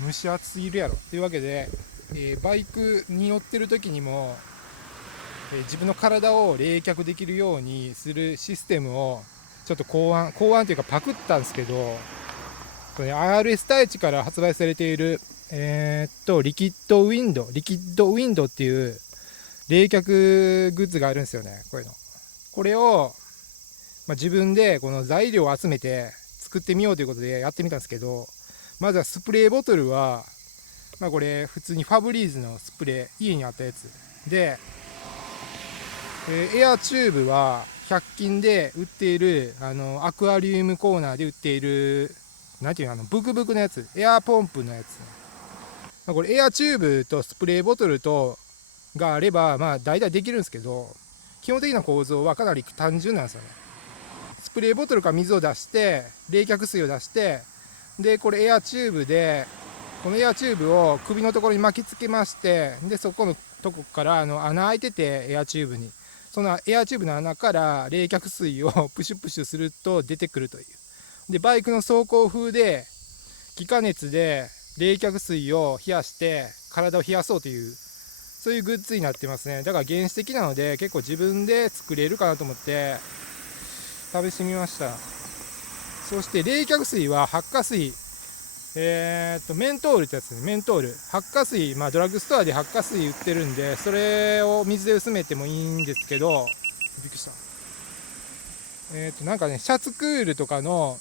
蒸し暑すぎるやろというわけで、バイクに乗ってる時にも、自分の体を冷却できるようにするシステムをちょっと考案というかパクったんですけど、これ RS 太一から発売されているリキッドウィンドっていう冷却グッズがあるんですよね。これを、自分でこの材料を集めて作ってみようということでやってみたんですけど、まずはスプレーボトルは、これ普通にファブリーズのスプレー、家にあったやつで、エアチューブは100均で売っているアクアリウムコーナーで売っているなんていうの、ブクブクのやつ、エアポンプのやつ、これエアチューブとスプレーボトルとがあれば大体できるんですけど、基本的な構造はかなり単純なんですよね。スプレーボトルから水を出して冷却水を出して、でこれエアチューブでこのエアチューブを首のところに巻きつけまして、でそこのとこから穴開いてて、エアチューブにそのエアチューブの穴から冷却水をプシュプシュすると出てくるという。でバイクの走行風で気化熱で冷却水を冷やして体を冷やそうという、そういうグッズになってますね。だから原始的なので結構自分で作れるかなと思って試してみました。そして冷却水は発火水、メントールってやつね。メントール発火水、ドラッグストアで発火水売ってるんで、それを水で薄めてもいいんですけど、びっくりした。なんかね、シャツクールとかの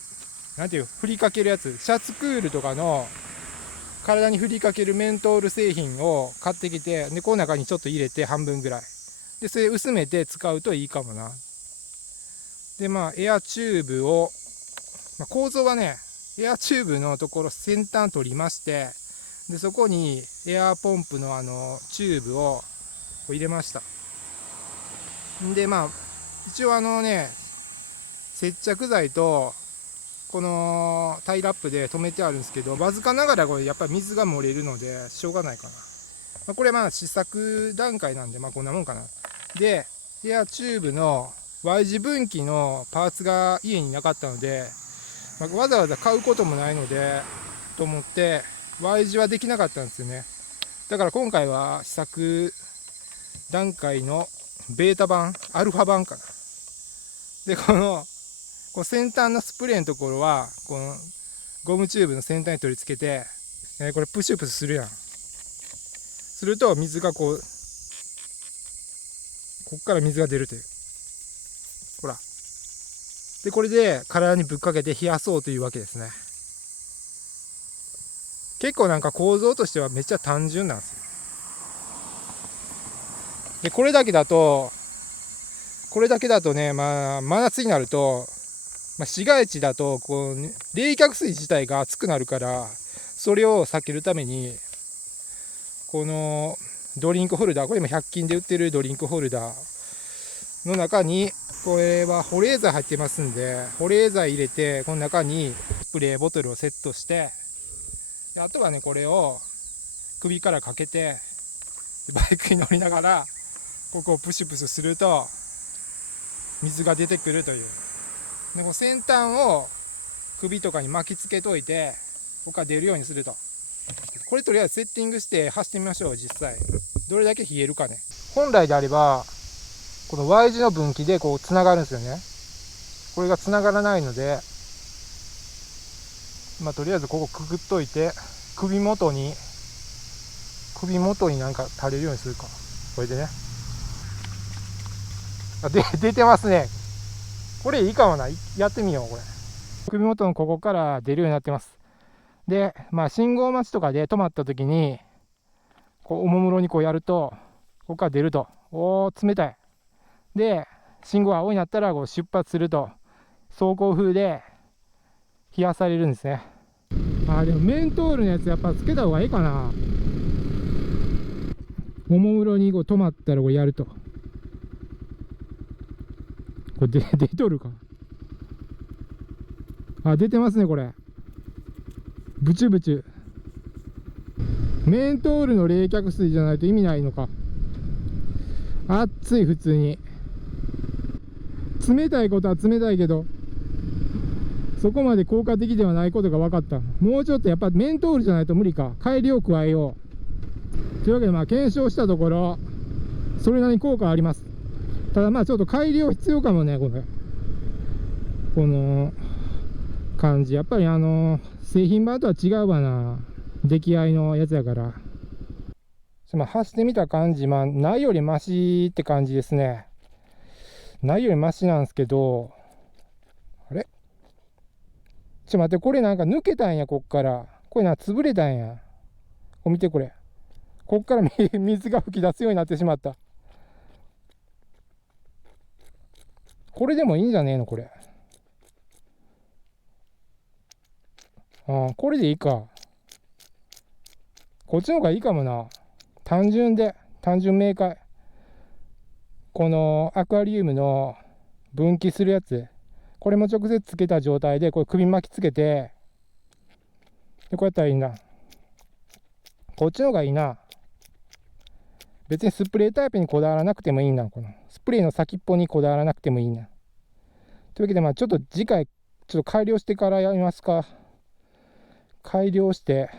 なんていう振りかけるやつ、シャツクールとかの体に振りかけるメントール製品を買ってきて、でこの中にちょっと入れて半分ぐらいで、それ薄めて使うといいかもな。でエアチューブを、構造はね、エアチューブのところ先端取りまして、でそこにエアポンプのチューブを入れました。で一応接着剤とこのタイラップで止めてあるんですけど、わずかながらこれやっぱり水が漏れるのでしょうがないかな。これ試作段階なんでこんなもんかな。でエアチューブの Y 字分岐のパーツが家になかったので、わざわざ買うこともないのでと思って Y 字はできなかったんですよね。だから今回は試作段階のベータ版、アルファ版かな。でこの先端のスプレーのところはこのゴムチューブの先端に取り付けて、これプシュプシュするやん。すると水がこっから水が出るという。ほら。でこれで体にぶっかけて冷やそうというわけですね。結構なんか構造としてはめっちゃ単純なんですよ。でこれだけだとね、真夏になると、市街地だと冷却水自体が熱くなるから、それを避けるためにこのドリンクホルダー、これも100均で売ってるドリンクホルダーの中に、これは保冷剤入ってますんで、保冷剤入れてこの中にスプレーボトルをセットして、あとはねこれを首からかけてバイクに乗りながらここをプシュプシュすると水が出てくるという。でこの先端を首とかに巻きつけといて、ここから出るようにすると。これとりあえずセッティングして走ってみましょう。実際どれだけ冷えるかね。本来であればこの Y 字の分岐でつながるんですよね。これがつながらないので、とりあえずここくぐっといて、首元になんか垂れるようにするか。これでね、出てますね。これいいかもな。やってみよう。これ首元のここから出るようになってます。で信号待ちとかで止まった時におもむろにやるとここから出ると。おー冷たい。で信号青になったら出発すると、走行風で冷やされるんですね。でもメントールのやつやっぱつけた方がいいかな。おもむろに止まったらやると、これ出とるか。出てますね。これブチュブチュ。メントールの冷却水じゃないと意味ないのか。熱い。普通に冷たいことは冷たいけど、そこまで効果的ではないことが分かった。もうちょっとやっぱメントールじゃないと無理か。改良を加えよう。というわけで検証したところ、それなりに効果あります。ただちょっと改良必要かもね、この感じ。やっぱり製品版とは違うわな。出来合いのやつやから。走ってみた感じ、ないよりマシって感じですね。ないよりマシなんですけど、あれ待って、これなんか抜けたんや、こっから。これ潰れたんや。見てこれ。こっから水が噴き出すようになってしまった。これでもいいんじゃねえのこれ。これでいいか。こっちの方がいいかもな。単純明快。このアクアリウムの分岐するやつ。これも直接つけた状態で、これ首巻きつけて、で、こうやったらいいな。こっちの方がいいな。別にスプレータイプにこだわらなくてもいいな。このスプレーの先っぽにこだわらなくてもいいな。というわけで、ちょっと次回、ちょっと改良してからやりますか。改良して、